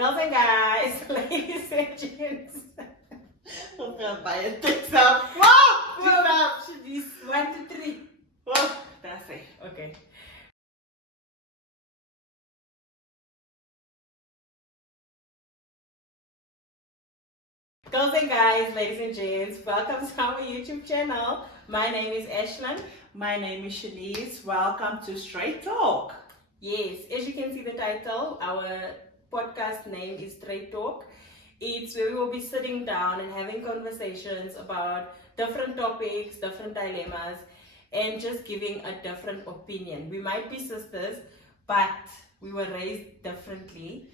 Girls and guys, ladies and gents. I'm gonna buy a things up. Whoa! Shenise, 1 to 3. Whoa! That's it. Okay. Girls and guys, ladies and gents, welcome to our YouTube channel. My name is Ashlyn. My name is Shenise. Welcome to Straight Talk. Yes, as you can see the title, our podcast name is Straight Talk. It's where we will be sitting down and having conversations about different topics, different dilemmas, and just giving a different opinion. We might be sisters, but we were raised differently.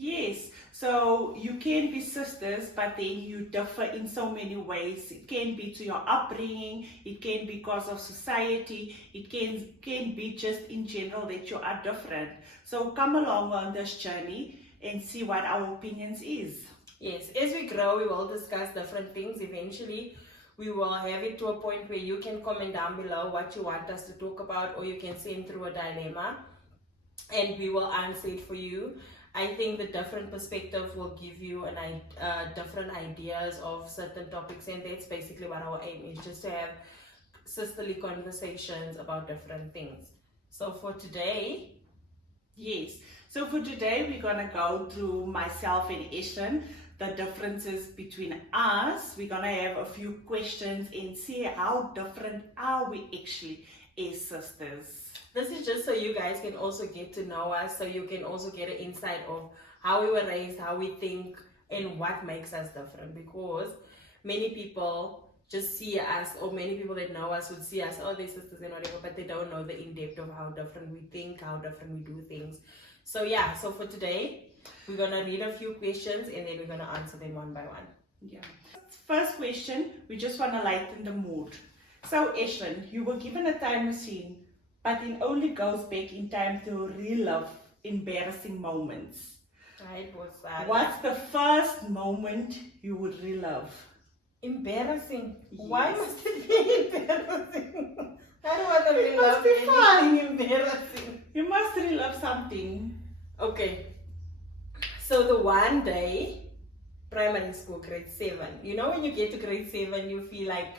Yes, so you can be sisters, but then you differ in so many ways. It can be to your upbringing, it can be because of society, it can be just in general that you are different. So come along on this journey and see what our opinions is. Yes, as we grow, we will discuss different things. Eventually, we will have it to a point where you can comment down below what you want us to talk about, or you can send through a dilemma and we will answer it for you. I think the different perspective will give you different ideas of certain topics, and that's basically what our aim is, just to have sisterly conversations about different things. So for today, we're gonna go through myself and Ashlyn, the differences between us. We're gonna have a few questions and see how different are we actually as sisters. this is just so you guys can also get to know us, so you can also get an insight of how we were raised, how we think, and what makes us different. Because many people just see us, or many people that know us would see us, oh, they're sisters and whatever, but they don't know the in-depth of how different we think, how different we do things. So yeah, so for today, we're gonna read a few questions and then we're gonna answer them one by one. Yeah. First question, we just want to lighten the mood. So Ashlyn, you were given a time machine, but it only goes back in time to relive embarrassing moments. Right, What's the first moment you would relive? embarrassing? Yes. Why must it be embarrassing? I don't want to It must be relive anything embarrassing. You must relive something. Okay, so the one day, primary school, grade 7. You know when you get to grade 7, you feel like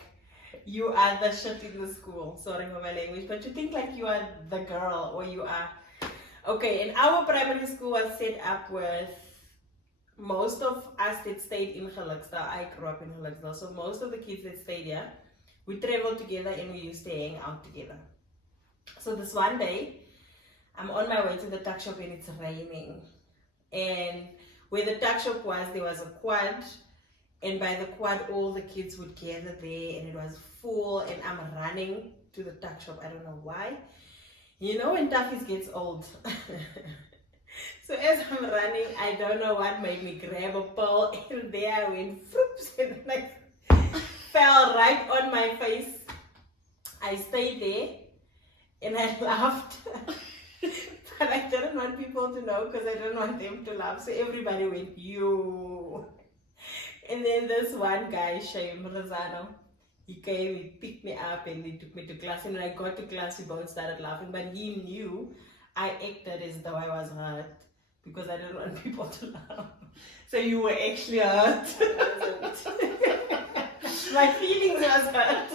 you are the shit in the school. Sorry for my language, but you think like you are the girl, or you are. Okay, and our primary school was set up with most of us that stayed in Gelukstad. I grew up in Gelukstad, so most of the kids that stayed here, we traveled together and we used to hang out together. So this one day, I'm on my way to the tuck shop and it's raining. And where the tuck shop was, there was a quad. And by the quad, all the kids would gather there and it was full. And I'm running to the tuck shop. I don't know why. You know when Taffies gets old. So as I'm running, I don't know what made me grab a pole. And there I went, froops, and I fell right on my face. I stayed there and I laughed. But I didn't want people to know because I didn't want them to laugh. So everybody went, yo. And then this one guy, Shame Rosano, he came, he picked me up and he took me to class. And when I got to class, we both started laughing. But he knew I acted as though I was hurt because I didn't want people to laugh. So you were actually hurt. My feelings was hurt.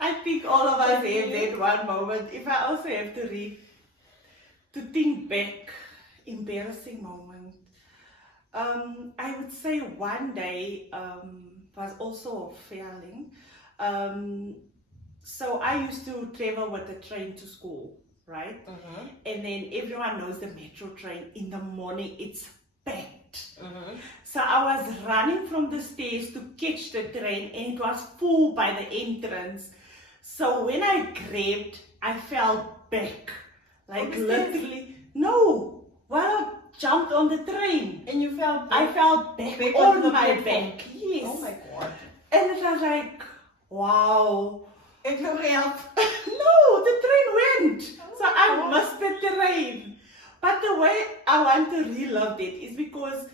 I think all of us have that one moment. If I also have to think back, embarrassing moment. I would say one day was also failing. So I used to travel with the train to school, right? Mm-hmm. And then everyone knows the metro train in the morning, it's packed. Mm-hmm. So I was running from the stairs to catch the train and it was full by the entrance. So when I grabbed, I fell back. Like literally, no, while I jumped on the train. And you fell back? I fell back on on my platform. back. Yes. Oh my god. And it was like, wow. It will help. No, the train went. Oh So my I God. missed the train. But the way I want to relive it is because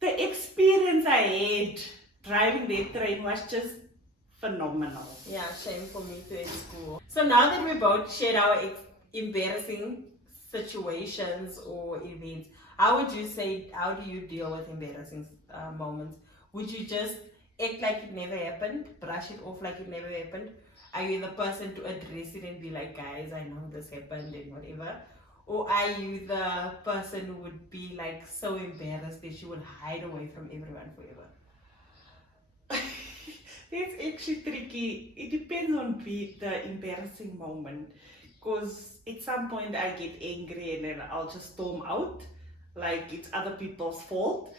the experience I had driving that train was just phenomenal. Yeah, shame for me to in school. So now that we both shared our embarrassing situations or events, how would you say, how do you deal with embarrassing moments? Would you just act like it never happened, brush it off like it never happened? Are you the person to address it and be like, guys, I know this happened and whatever? Or are you the person who would be like so embarrassed that you would hide away from everyone forever? It's actually tricky. It depends on the embarrassing moment. Because at some point I get angry and then I'll just storm out like it's other people's fault.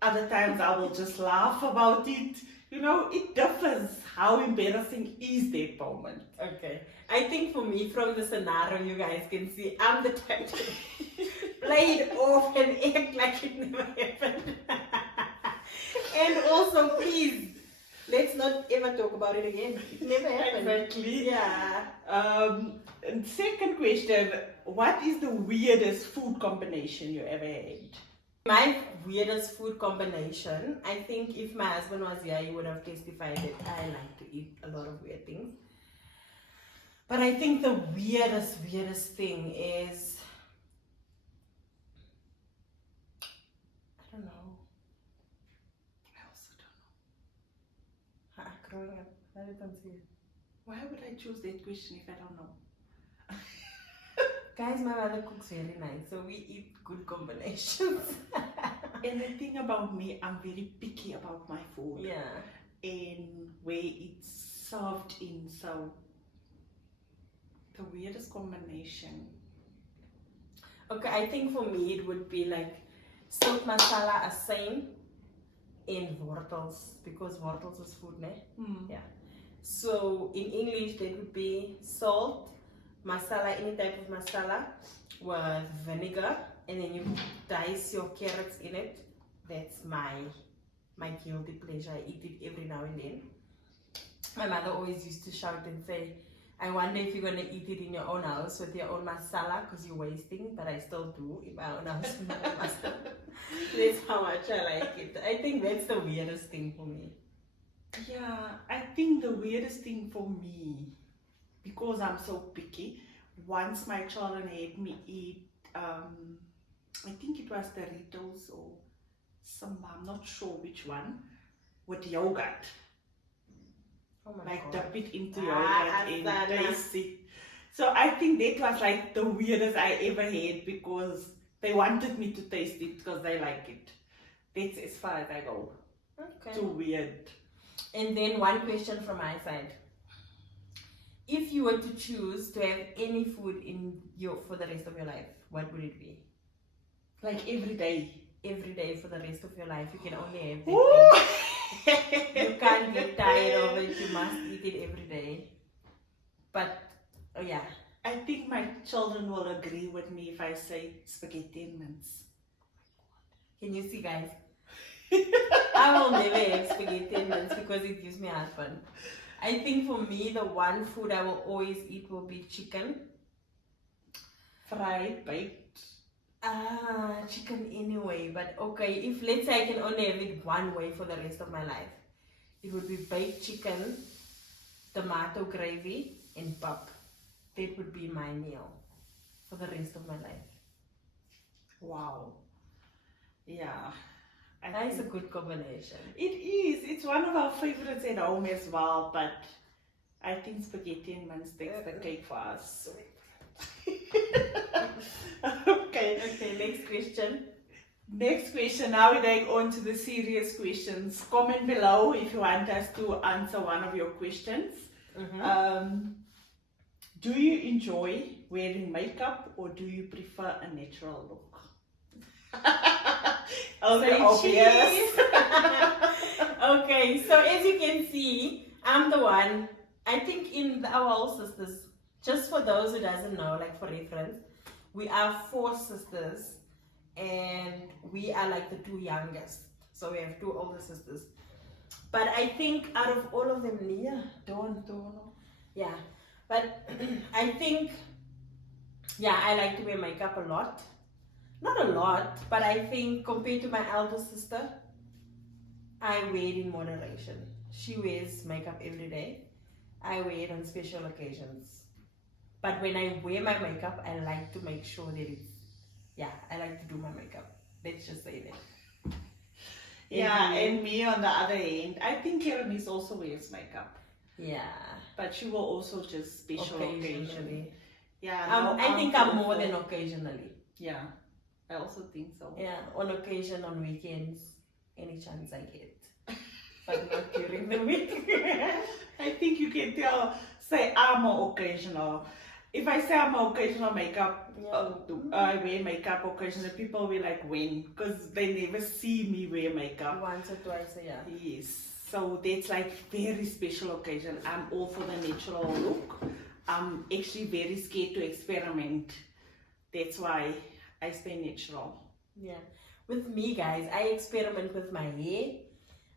Other times I will just laugh about it. You know, it differs how embarrassing is that moment. Okay. I think for me, from the scenario you guys can see, I'm the type to play it off and act like it never happened. And also, please, let's not ever talk about it again. It never happened. Exactly. Yeah. And second question, what is the weirdest food combination you ever had? My weirdest food combination, I think if my husband was here, he would have testified that I like to eat a lot of weird things. But I think the weirdest thing is, I don't know. I also don't know. Growing up, I don't see it. Why would I choose that question if I don't know? Guys, my mother cooks very nice, so we eat good combinations. And the thing about me, I'm very picky about my food. Yeah. And where it's served in, so the weirdest combination. Okay, I think for me it would be like salt masala asyn and wortels, because wortels is food, ne? Yeah. So in English that would be salt, masala, any type of masala with vinegar, and then you dice your carrots in it. That's my guilty pleasure. I eat it every now and then. My mother always used to shout and say, I wonder if you're going to eat it in your own house with your own masala because you're wasting, but I still do in my own house with my own masala. That's how much I like it. I think that's the weirdest thing for me. Yeah, I think the weirdest thing for me, because I'm so picky, once my children had me eat, I think it was Doritos or some, I'm not sure which one, with yogurt. Oh my like God. dip it into yogurt and taste it. So I think that was like the weirdest I ever had because they wanted me to taste it because they like it. That's as far as I go. Okay. Too weird. And then one question from my side. If you were to choose to have any food in for the rest of your life, what would it be? Like every day. Every day for the rest of your life, you can only have that thing. You can't get tired of it. You must eat it every day. But yeah, I think my children will agree with me if I say spaghetti and mince. Can you see, guys? I will never have spaghetti and mince because it gives me heartburn. I think for me, the one food I will always eat will be chicken. Fried, baked. Chicken anyway, but okay, if let's say I can only have it one way for the rest of my life, it would be baked chicken, tomato gravy, and pap. That would be my meal for the rest of my life. Wow. Yeah. That is a good combination. It is. It's one of our favorites at home as well, but I think spaghetti and mince takes the cake for us. Okay, next question. Next question. Now we're going on to the serious questions. Comment below if you want us to answer one of your questions. Do you enjoy wearing makeup or do you prefer a natural look? Obvious. Okay, so as you can see, I'm the one. I think in our whole sisters, just for those who doesn't know, like for reference, we are 4 sisters and we are like the 2 youngest. So we have 2 older sisters. But I think out of all of them, Leah, don't. Yeah. But I think, yeah, I like to wear makeup a lot. Not a lot, but I think compared to my elder sister, I wear it in moderation. She wears makeup every day. I wear it on special occasions. But when I wear my makeup, I like to make sure that it's yeah, I like to do my makeup. Let's just say that. Yeah, and me on the other hand, I think Shenise also wears makeup, Yeah. but she will also just special occasion. Occasionally. Yeah, I think I'm more than occasionally. Yeah, I also think so. Yeah, on occasion, on weekends, any chance I get. But not during the week. I think you can tell, say I'm more occasional. If I say I'm an occasional makeup, I wear makeup occasionally, people will like when, because they never see me wear makeup. Once or twice a year. Yes, so that's like very special occasion. I'm all for the natural look. I'm actually very scared to experiment. That's why I stay natural. Yeah. With me, guys, I experiment with my hair.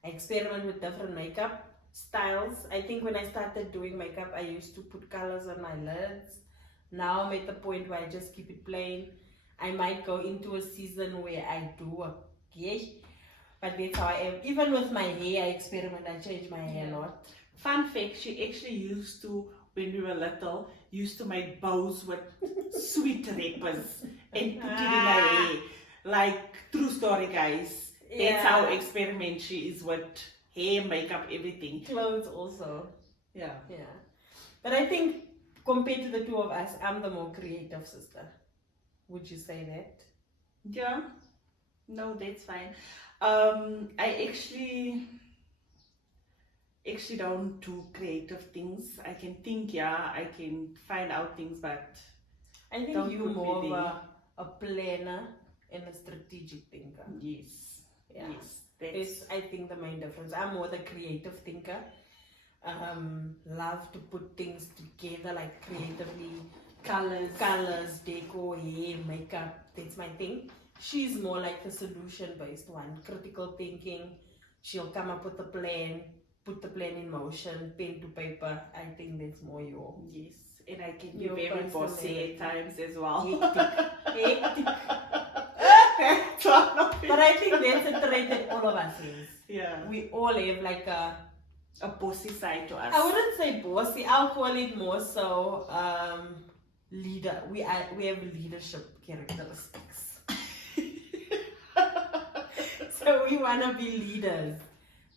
I experiment with different makeup styles. I think when I started doing makeup, I used to put colors on my lids. Now I'm at the point where I just keep it plain. I might go into a season where I do a gay, but that's how I am. Even with my hair, I experiment. I change my hair a lot. Fun fact, she actually used to, when we were little, used to make bows with sweet wrappers and put it in her hair. Like, true story, guys. That's how experiment she is with hair, makeup, everything. Clothes also. Yeah. Yeah. But I think compared to the two of us, I'm the more creative sister. Would you say that? Yeah. No, that's fine. I actually don't do creative things. I can think, I can find out things, but I think you're more of a planner and a strategic thinker. Yes. Yeah. Yes. That's, I think, the main difference. I'm more the creative thinker. Love to put things together, like creatively. Colors, decor, hair, makeup. That's my thing. She's more like the solution-based one. Critical thinking. She'll come up with a plan, put the plan in motion, pen to paper. I think that's more your... Yes. And I can be very bossy at times as well. Hectic. But I think that's a trait that all of us has. Yeah. We all have like a bossy side to us. I wouldn't say bossy. I'll call it more so leader. We have leadership characteristics. So we wanna be leaders.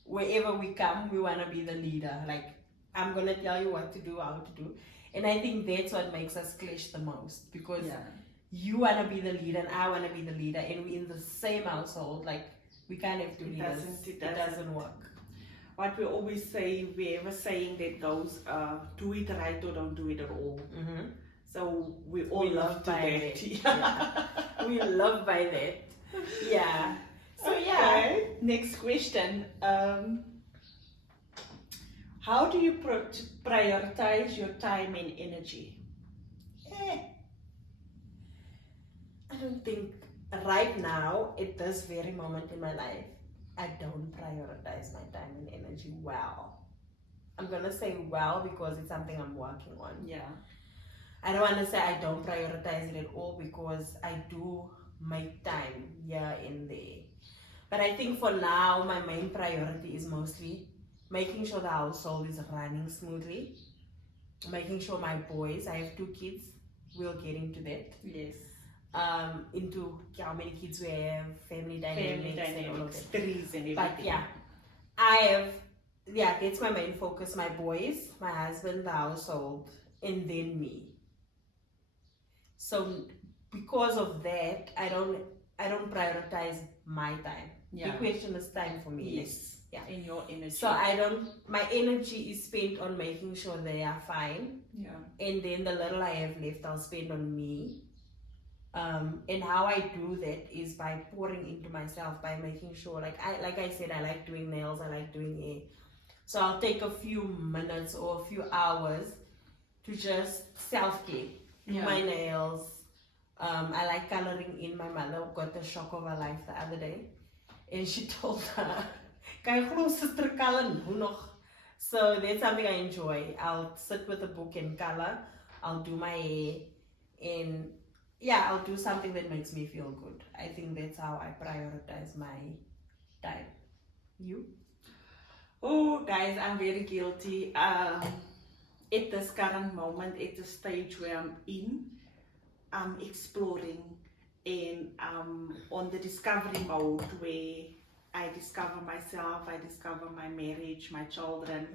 Wherever we come, we wanna be the leader. Like, I'm gonna tell you what to do, how to do. And I think that's what makes us clash the most, because you wanna be the leader and I wanna be the leader, and we're in the same household. Like, we can't have two leaders. It doesn't work. What we always say, we have a saying that goes, do it right or don't do it at all. Mm-hmm. So we all love by that. Yeah. We love by that. Yeah. So okay. Next question. How do you prioritize your time and energy? I don't think right now, at this very moment in my life, I don't prioritize my time and energy well. I'm gonna say well because it's something I'm working on. Yeah. I don't want to say I don't prioritize it at all, because I do make time here and there. But I think for now, my main priority is mostly making sure the household is running smoothly, making sure my boys, I have 2 kids, we'll get into that. Yes. Into how many kids we have, family dynamics and all of that. Threes and everything. But yeah, I have, that's my main focus, my boys, my husband, the household, and then me. So because of that, I don't prioritize my time. The question is time for me. Yes. Yeah. And your energy. So my energy is spent on making sure they are fine. Yeah. And then the little I have left, I'll spend on me. And how I do that is by pouring into myself, by making sure, like I said, I like doing nails, I like doing hair. So I'll take a few minutes or a few hours to just self-care. Do my nails. I like coloring in. My mother got the shock of her life the other day, and she told her, "Can you sister color nog?" So that's something I enjoy. I'll sit with a book and color. I'll do my hair, and I'll do something that makes me feel good. I think that's how I prioritize my time. You? Oh, guys, I'm very guilty. At this current moment, at the stage where I'm in, I'm exploring and on the discovery mode where I discover myself, I discover my marriage, my children,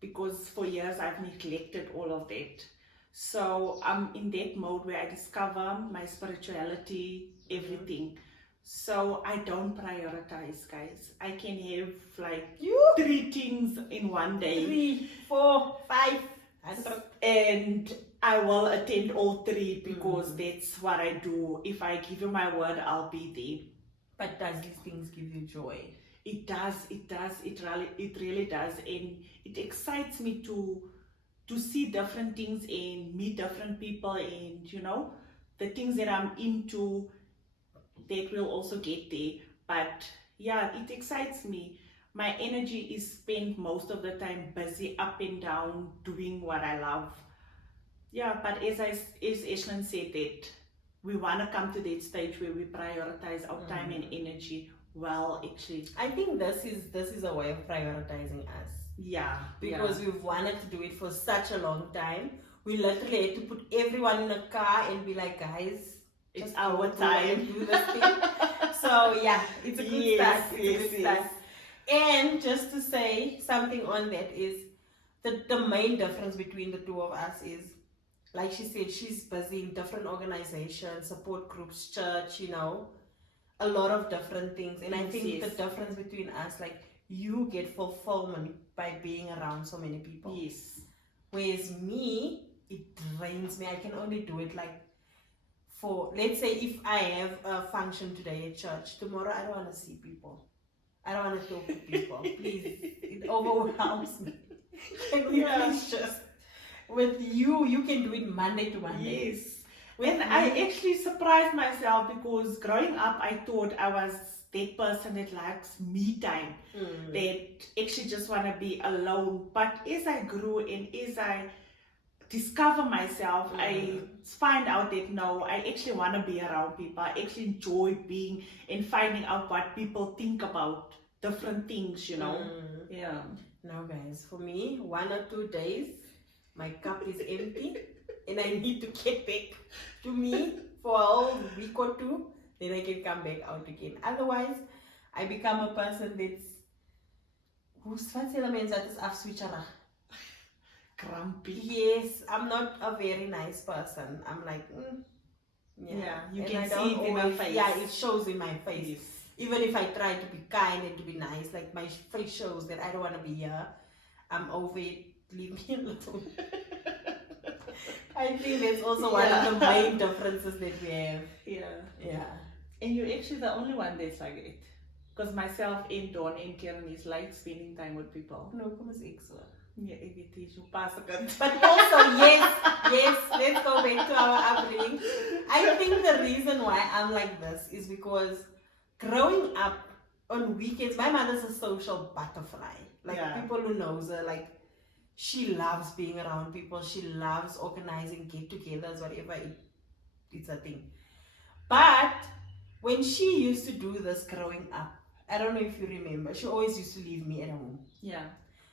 because for years I've neglected all of that. So I'm in that mode where I discover my spirituality, everything. So I don't prioritize, guys. I can have like 3 things in one day. 3, 4, 5, and I will attend all 3 because that's what I do. If I give you my word, I'll be there. But does these things give you joy? It does, it really does, and it excites me to see different things and meet different people, and you know, the things that I'm into, that will also get there. But yeah, it excites me. My energy is spent most of the time busy up and down doing what I love. Yeah, but as Ashlyn said, that we want to come to that stage where we prioritize our time and energy. Well, actually, I think this is a way of prioritizing us. Yeah, because we've wanted to do it for such a long time. We literally had to put everyone in a car and be like, guys, it's our time. Do this thing. So yeah, it's a good start. It's a good start. And just to say something on that is the main difference between the two of us is, like she said, she's busy in different organizations, support groups, church, you know, a lot of different things. And I think the difference between us, like, you get fulfillment by being around so many people. Yes. Whereas me, it drains me. I can only do it like for, let's say if I have a function today at church, tomorrow I don't want to see people. I don't want to talk to people. Please, it overwhelms me. Can we please just, with you can do it Monday to Monday. Yes. When I actually surprised myself, because growing up I thought I was that person that likes me time, that actually just want to be alone. But as I grew and as I discover myself, I find out that no, I actually want to be around people. I actually enjoy being and finding out what people think about different things, you know. Yeah. Now guys, for me, 1 or 2 days, my cup is empty and I need to get back to me for a whole week or 2. Then I can come back out again. Otherwise, I become a person that's grumpy. Yes, I'm not a very nice person. I'm like, yeah, you and can see it in my face. Yeah, it shows in my face. Yes. Even if I try to be kind and to be nice, like my face shows that I don't want to be here. I'm over it. Leave me alone. I think that's also one of the main differences that we have. Yeah. And you're actually the only one that's like it. Because myself and Dawn and Karen is like spending time with people. No, come as extra. Yeah, it is. You pass a gun. But also, yes, let's go back to our upbringing. I think the reason why I'm like this is because growing up on weekends, my mother's a social butterfly. Like people who knows her, like, she loves being around people. She loves organizing get-togethers, whatever it's a thing. But when she used to do this growing up, I don't know if you remember, she always used to leave me at home. Yeah.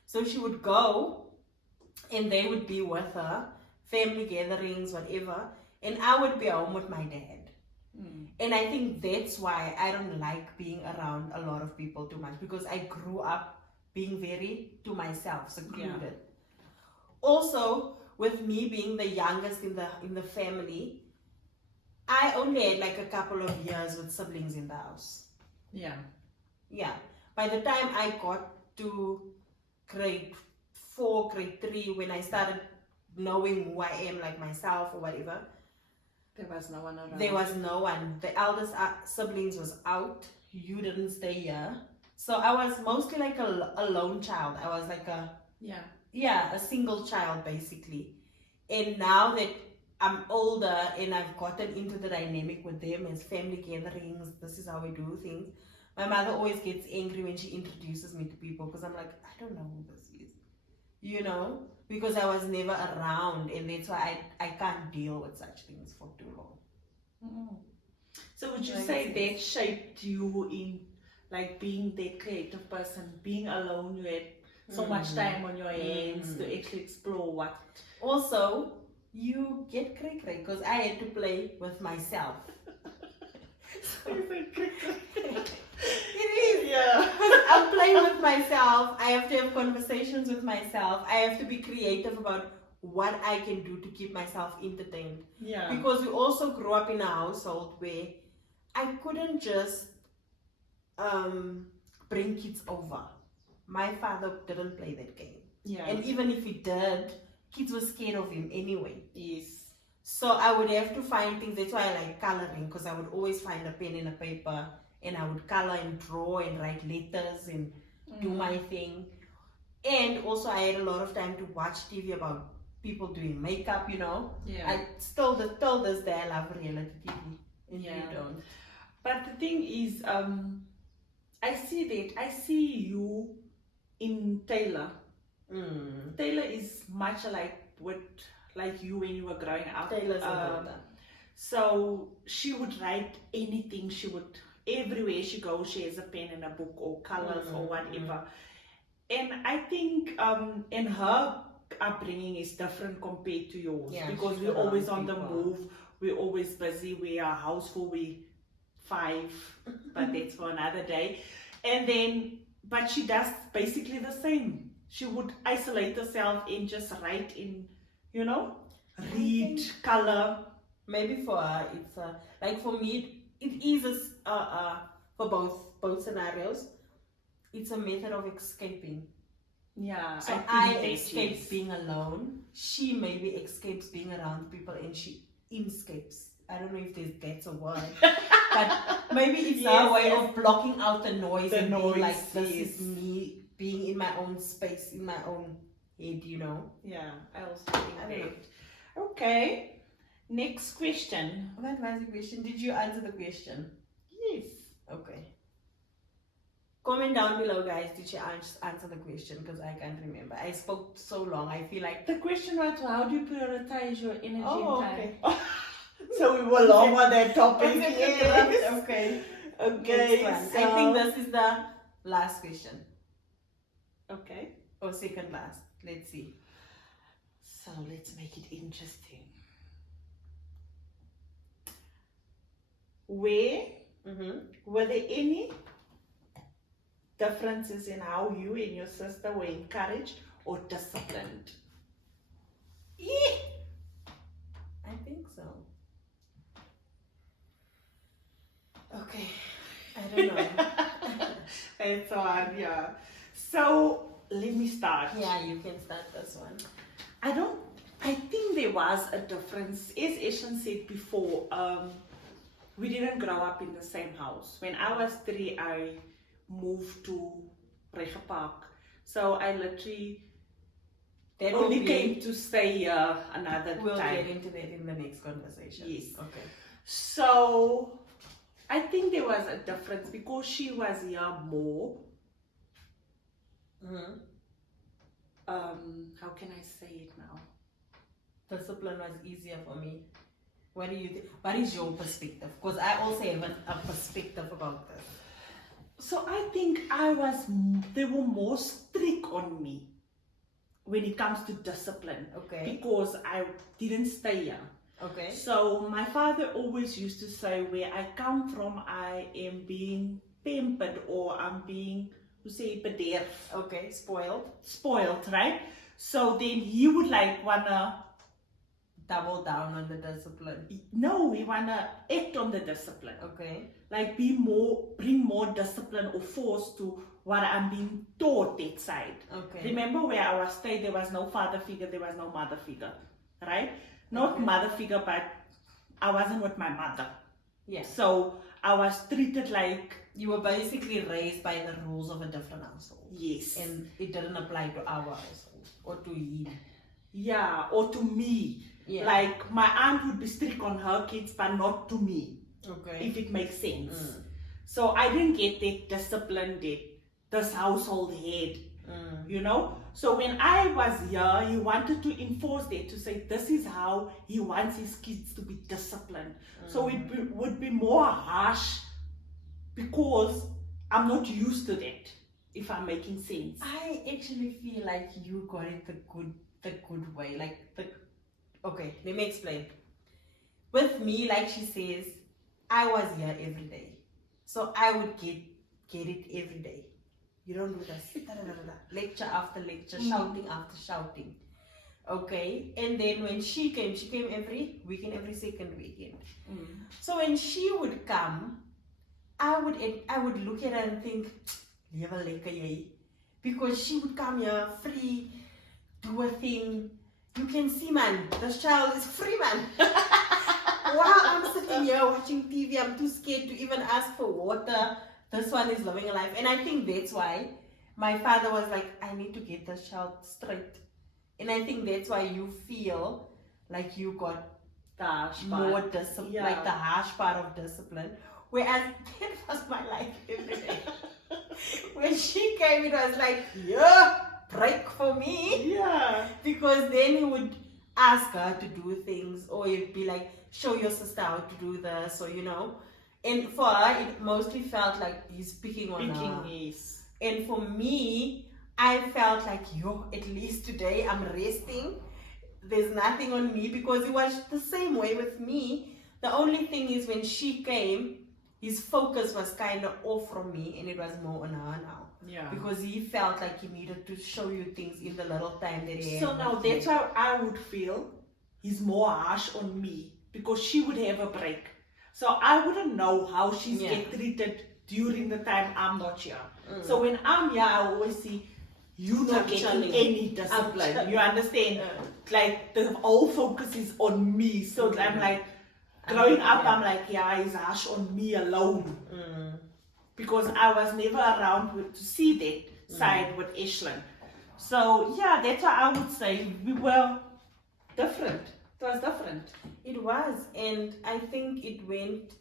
So she would go and they would be with her, family gatherings, whatever, and I would be home with my dad. And I think that's why I don't like being around a lot of people too much, because I grew up being very to myself, secluded. Yeah. Also, with me being the youngest in the family, I only had like a couple of years with siblings in the house. Yeah. Yeah. By the time I got to grade 4, grade 3, when I started knowing who I am, like myself or whatever, there was no one around. There was no one. The eldest siblings was out. You didn't stay here. So I was mostly like a lone child. I was like a single child basically. And now that I'm older and I've gotten into the dynamic with them as family gatherings, this is how we do things. My mother always gets angry when she introduces me to people, because I'm like, I don't know who this is. You know? Because I was never around, and that's why I can't deal with such things for too long. So would you say that shaped you in like being that creative person, being alone? You had so much time on your hands to actually explore what. Also, you get cray-cray, because I had to play with myself. It is. Yeah. I'm playing with myself. I have to have conversations with myself. I have to be creative about what I can do to keep myself entertained. Yeah. Because we also grew up in a household where I couldn't just bring kids over. My father didn't play that game. Yeah. And even if he did, kids were scared of him anyway. Yes. So I would have to find things. That's why I like coloring, because I would always find a pen and a paper and I would color and draw and write letters and do my thing. And also I had a lot of time to watch TV about people doing makeup, you know. Yeah. I still till this day I love reality TV. And Yeah. you don't. But the thing is, I see you in Taylor. Taylor is much like you when you were growing up. Taylor's a daughter. So she would write anything. She would, everywhere she goes, she has a pen and a book or colors or whatever. And I think in her upbringing is different compared to yours, because we're always on the move. We're always busy. We are houseful. We 5, but that's for another day. And then, but she does basically the same. She would isolate herself and just write in, you know, read, color. Maybe for her, it's like for me, it is for both scenarios. It's a method of escaping. Yeah. So I escape being alone. She maybe escapes being around people, and she escapes. I don't know if that's a word, but maybe it's her way of blocking out the noise and being like, this is me being in my own space, in my own head, you know. Yeah, I also think that. Okay, next question. That was the question. Did you answer the question? Yes. Okay. Comment down below, guys. Did you answer the question? Because I can't remember. I spoke so long. I feel like the question was, how do you prioritize your energy and time? Okay. So we were long on that topic. Yes. Okay. Okay. So I think this is the last question. Okay. Or second last. Let's see. So let's make it interesting. Were there any differences in how you and your sister were encouraged or disciplined? I think so. Okay. I don't know. It's hard, yeah. So let me start. Yeah, you can start this one. I think there was a difference. As Ashlyn said before, we didn't grow up in the same house. When I was 3, I moved to Rega Park. So I literally only came to stay another time. We'll get into that in the next conversation. Yes. Okay. So I think there was a difference because she was here more. How can I say it now? Discipline was easier for me. What do you think? What is your perspective? Because I also have a perspective about this. So I think they were more strict on me when it comes to discipline. Okay. Because I didn't stay here. Okay. So my father always used to say, where I come from, I am being pampered, or I'm being, bederf. Okay, Spoiled, right? So then he would wanna double down on the discipline. No, he wanna act on the discipline. Okay. Bring more discipline or force to what I'm being taught that side. Okay. Remember where I was staying, there was no father figure, there was no mother figure, right? Not mother figure, but I wasn't with my mother. Yeah. So I was treated like... You were basically raised by the rules of a different household. Yes. And it didn't apply to our household or to him. Yeah, or to me. Yeah. Like my aunt would be strict on her kids, but not to me. Okay. If it makes sense. So I didn't get that discipline that this household had. You know? So when I was here, he wanted to enforce that, to say this is how he wants his kids to be disciplined. So it would be more harsh because I'm not used to that, if I'm making sense. I actually feel like you got it the good way. Okay, let me explain. With me, like she says, I was here every day. So I would get it every day. You don't do this. Da, da, da, da, da. Lecture after lecture, shouting after shouting. Okay, and then when she came every weekend, every second weekend. So when she would come, I would look at her and think, "Lewe lekker jy," because she would come here free, do a thing. You can see, man, this child is free, man. While I'm sitting here watching TV, I'm too scared to even ask for water. This one is living a life, and I think that's why my father was like, "I need to get this child straight." And I think that's why you feel like you got The harsh more part. discipline, Yeah. like the harsh part of discipline. Whereas that was my life every day. When she came, it was like, yeah, break for me. Yeah. Because then he would ask her to do things, or he'd be like, show your sister how to do this, or you know. And for her, it mostly felt like he's picking on her. Yes. And for me, I felt like, yo, at least today I'm resting. There's nothing on me, because it was the same way with me. The only thing is when she came, his focus was kind of off from me, and it was more on her now. Yeah. Because he felt like he needed to show you things in the little time that he had. So now with you. that's how I would feel. He's more harsh on me because she would have a break. So I wouldn't know how she's Yeah. get treated during the time I'm not here. So when I'm here, I always see you not getting Chilling. any discipline. chilling. You understand? Like the whole focus is on me. So I'm like, growing up, I'm like, yeah, he's harsh on me alone. Because I was never around to see that side with Ashlyn. So yeah, that's why I would say we were different. It was different. It was, and I think it went.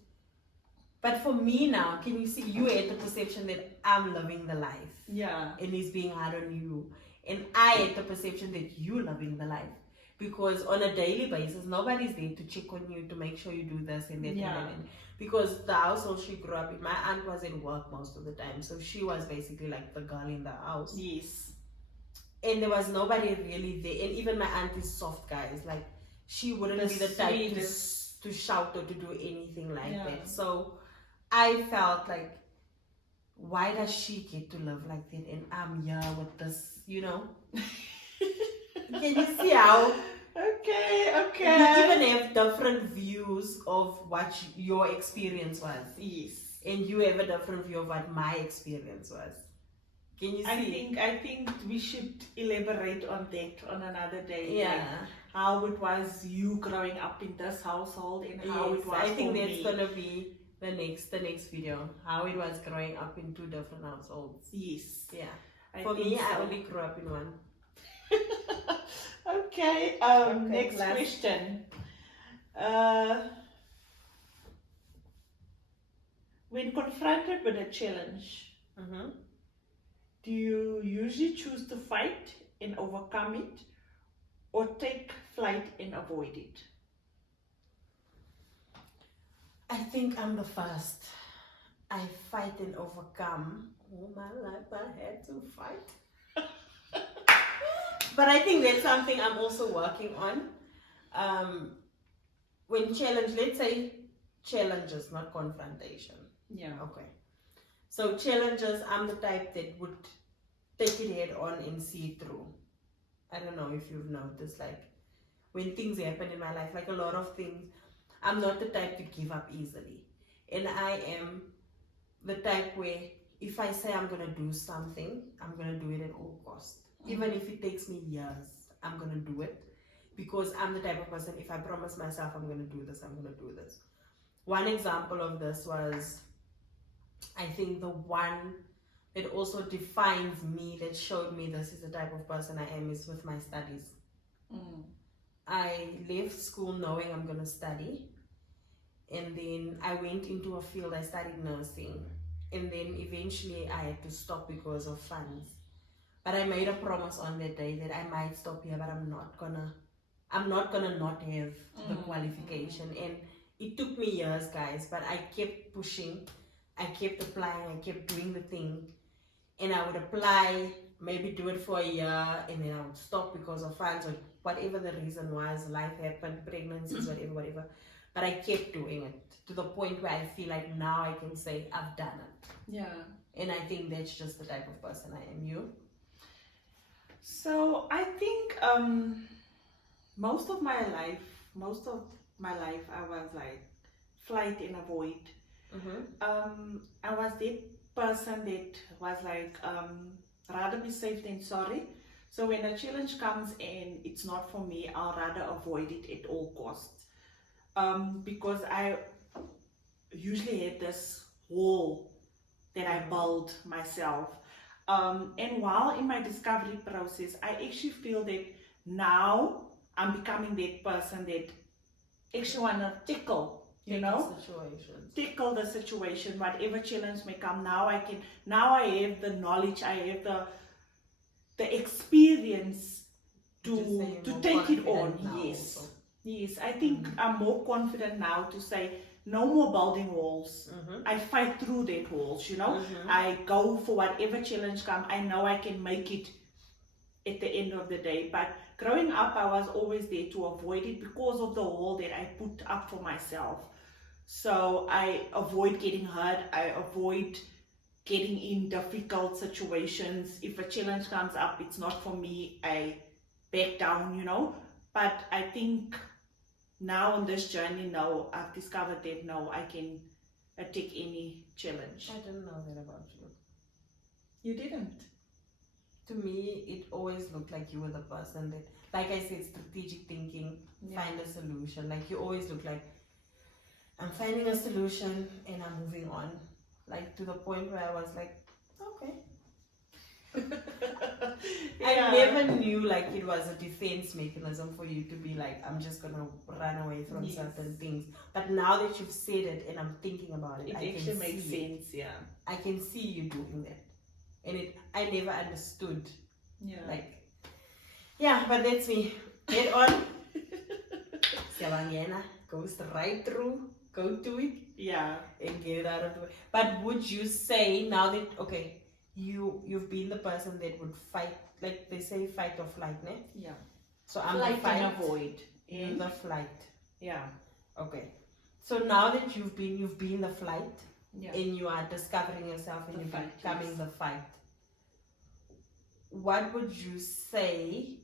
But for me now, can you see, you had the perception that I'm living the life. Yeah. And it's being hard on you. And I had the perception that you're loving the life. Because on a daily basis, nobody's there to check on you, to make sure you do this and that and that. And because the household she grew up in, my aunt was at work most of the time. So she was basically like the girl in the house. Yes. And there was nobody really there. And even my aunt is soft, guys. Like, she wouldn't be the type to shout or to do anything like that. So I felt like, why does she get to live like that and I'm here with this, you know? Can you see how Okay. we even have different views of what your experience was? Yes. And you have a different view of what my experience was. Can you see? I think we should elaborate on that on another day. Yeah. Like how it was you growing up in this household and how it was I think for that's me. gonna be the next video. How it was growing up in two different households. Yes. Yeah. I For think me, so. I only grew up in one. Okay, next last. question. When confronted with a challenge, do you usually choose to fight and overcome it, or take flight and avoid it? I think I'm the first. I fight and overcome. All my life I had to fight. But I think that's something I'm also working on. When challenge, let's say challenges, not confrontation. Yeah. Okay. So challenges, I'm the type that would take it head on and see it through. I don't know if you've noticed, like when things happen in my life, like a lot of things, I'm not the type to give up easily. And I am the type where if I say I'm going to do something, I'm going to do it at all costs. Even if it takes me years, I'm going to do it. Because I'm the type of person, if I promise myself I'm going to do this, I'm going to do this. One example of this was, I think the one that also defines me, that showed me this is the type of person I am, is with my studies. I left school knowing I'm going to study. And then I went into a field, I studied nursing. And then eventually I had to stop because of funds. But I made a promise on that day that I might stop here, but I'm not gonna not have the qualification. And it took me years, guys, but I kept pushing, I kept applying, I kept doing the thing. And I would apply, maybe do it for a year, and then I would stop because of funds or whatever the reason was. Life happened, pregnancies, whatever. but I kept doing it to the point where I feel like now I can say I've done it. Yeah. And I think that's just the type of person I am. You? So I think most of my life I was like flight and avoid. I was the person that was like rather be safe than sorry. So when a challenge comes and it's not for me, I'll rather avoid it at all costs. Because I usually had this wall that I built myself. And while in my discovery process, I actually feel that now I'm becoming that person that actually want to tickle, tickle the situation, whatever challenge may come. Now I have the knowledge, I have the experience to take it on. Yes. Also. Yes, I think I'm more confident now to say no more building walls. I fight through that walls, I go for whatever challenge comes. I know I can make it at the end of the day. But growing up, I was always there to avoid it because of the wall that I put up for myself. So I avoid getting hurt. I avoid getting in difficult situations. If a challenge comes up, it's not for me, I back down, But I think now on this journey, now I've discovered that now I can take any challenge. I didn't know that about you. You didn't? To me, it always looked like you were the person that, like I said, strategic thinking, find a solution. Like you always look like, I'm finding a solution and I'm moving on. Like to the point where I was like, okay. I never knew like it was a defense mechanism for you to be like, I'm just gonna run away from certain things. But now that you've said it and I'm thinking about it, it actually makes sense. Yeah, I can see you doing that, and I never understood. But that's me. Head on. Siabangena goes right through. Go to it. Yeah, and get it out of the way. But would you say now that you've been the person that would fight, like they say, fight or flight, ne? Yeah. So I'm flight the fight and avoid. In the flight. Yeah. Okay. So now that you've been the flight, and you are discovering yourself and you're becoming the fight. What would you say?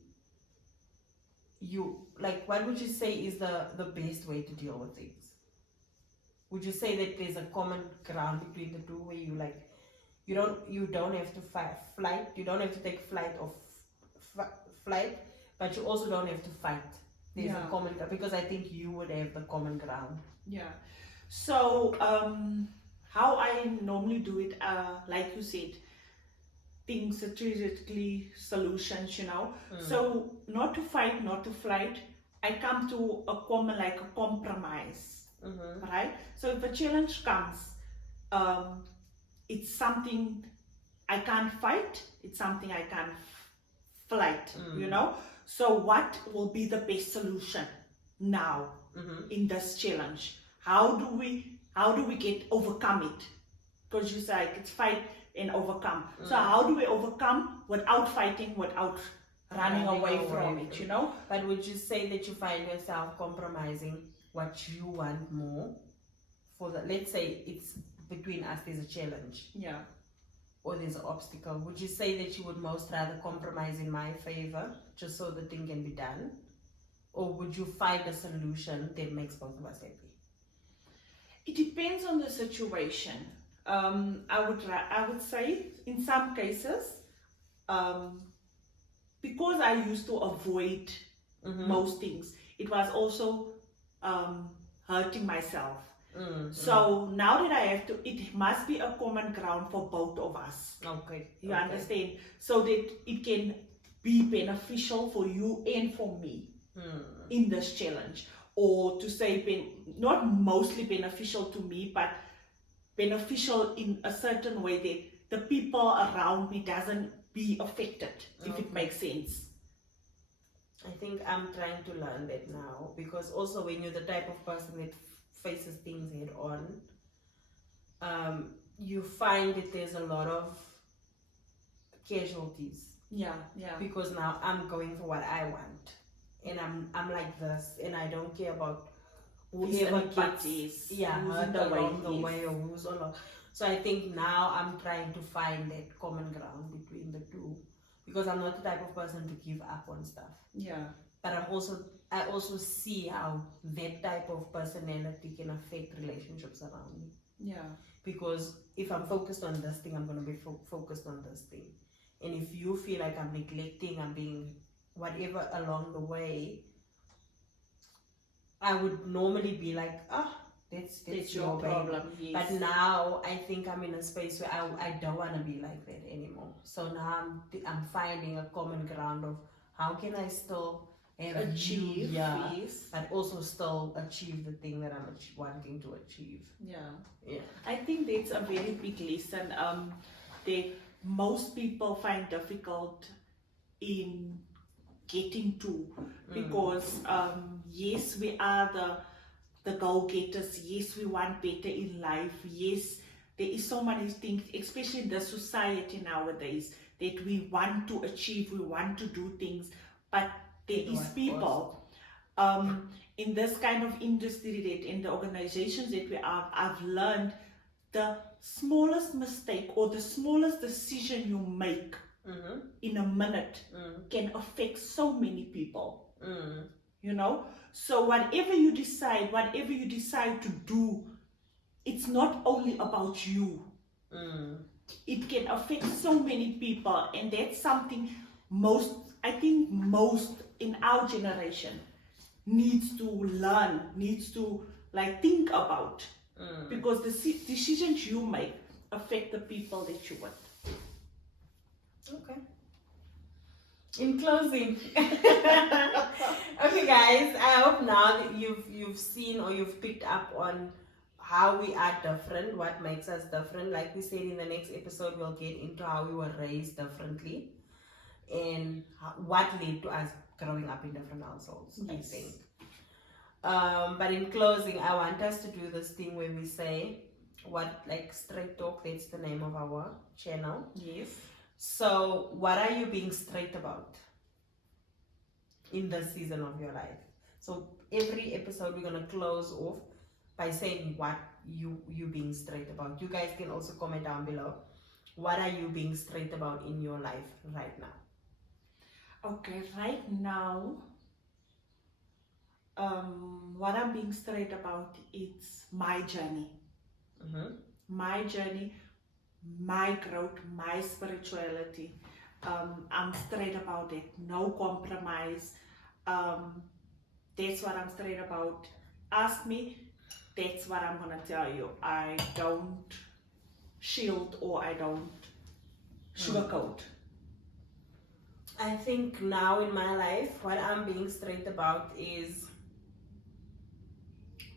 What would you say is the best way to deal with things? Would you say that there's a common ground between the two where you don't have to flight, you don't have to take flight or flight, but you also don't have to fight. There's a common ground, because I think you would have the common ground. Yeah. So how I normally do it, like you said, things strategically, solutions, So not to fight, not to flight, I come to a compromise. Right? So if a challenge comes, it's something I can't fight, it's something I can't flight, So what will be the best solution now in this challenge? How do we overcome it? Because you say it's fight and overcome. So how do we overcome without fighting, without running away from it, But would you say that you find yourself compromising what you want more for let's say it's between us, there's a challenge, or there's an obstacle, would you say that you would most rather compromise in my favor just so the thing can be done, or would you find a solution that makes both of us happy? It depends on the situation. I would say in some cases, because I used to avoid most things, it was also hurting myself. So now that I have to, it must be a common ground for both of us. Okay. You understand? So that it can be beneficial for you and for me in this challenge. Or to say, not mostly beneficial to me, but beneficial in a certain way that the people around me doesn't be affected, if it makes sense. I think I'm trying to learn that now, because also when you're the type of person that faces things head on, you find that there's a lot of casualties. Yeah. Because now I'm going for what I want, and I'm like this, and I don't care about whoever and buts, gets yes. yeah Who's in hurt the way, along the yes. way or who's along. So I think now I'm trying to find that common ground between the two, because I'm not the type of person to give up on stuff. Yeah. But I also see how that type of personality can affect relationships around me. Yeah. Because if I'm focused on this thing, I'm going to be focused on this thing. And if you feel like I'm neglecting, I'm being whatever along the way, I would normally be like, that's your problem. baby. Yes. But now I think I'm in a space where I don't want to be like that anymore. So now I'm finding a common ground of how can I still achieve, yes, but also still achieve the thing that I'm wanting to achieve. Yeah. I think that's a very big lesson that most people find difficult in getting to, because yes, we are the go-getters, yes, we want better in life, yes, there is so many things, especially in the society nowadays, that we want to achieve, we want to do things, but there is people in this kind of industry, that in the organizations that we are, I've learned the smallest mistake or the smallest decision you make in a minute can affect so many people. You know, so whatever you decide to do, it's not only about you. It can affect so many people, and that's something most in our generation needs to learn, needs to like think about, because the decisions you make affect the people that you with. Okay. In closing, okay guys, I hope now that you've seen or you've picked up on how we are different, what makes us different. Like we said, in the next episode we'll get into how we were raised differently and what led to us growing up in different households. Yes. I think. But in closing, I want us to do this thing where we say straight talk. That's the name of our channel. Yes. So, what are you being straight about in this season of your life? So, every episode we're gonna close off by saying what you being straight about. You guys can also comment down below. What are you being straight about in your life right now? Okay, right now, what I'm being straight about is my journey. My journey, my growth, my spirituality. I'm straight about it. No compromise. That's what I'm straight about. Ask me, that's what I'm gonna tell you. I don't shield or I don't sugarcoat. I think now in my life, what I'm being straight about is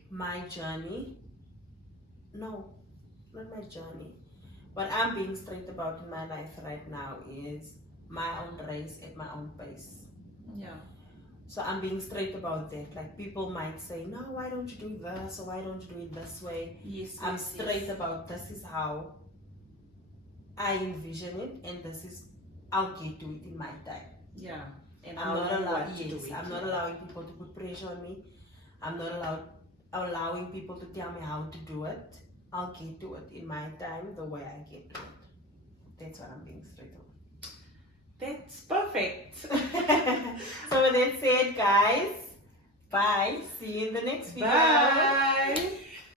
my journey. No, not my journey. What I'm being straight about in my life right now is my own race at my own pace. Yeah. So I'm being straight about that. Like people might say, no, why don't you do this or why don't you do it this way? Yes. I'm straight about this is how I envision it, and this is I'll get to it in my time. Yeah. And I'm not allowing people to put pressure on me. I'm not allowing people to tell me how to do it. I'll get to it in my time, the way I get to it. That's what I'm being straight on. That's perfect. So with that said, guys, bye. See you in the next video. Bye.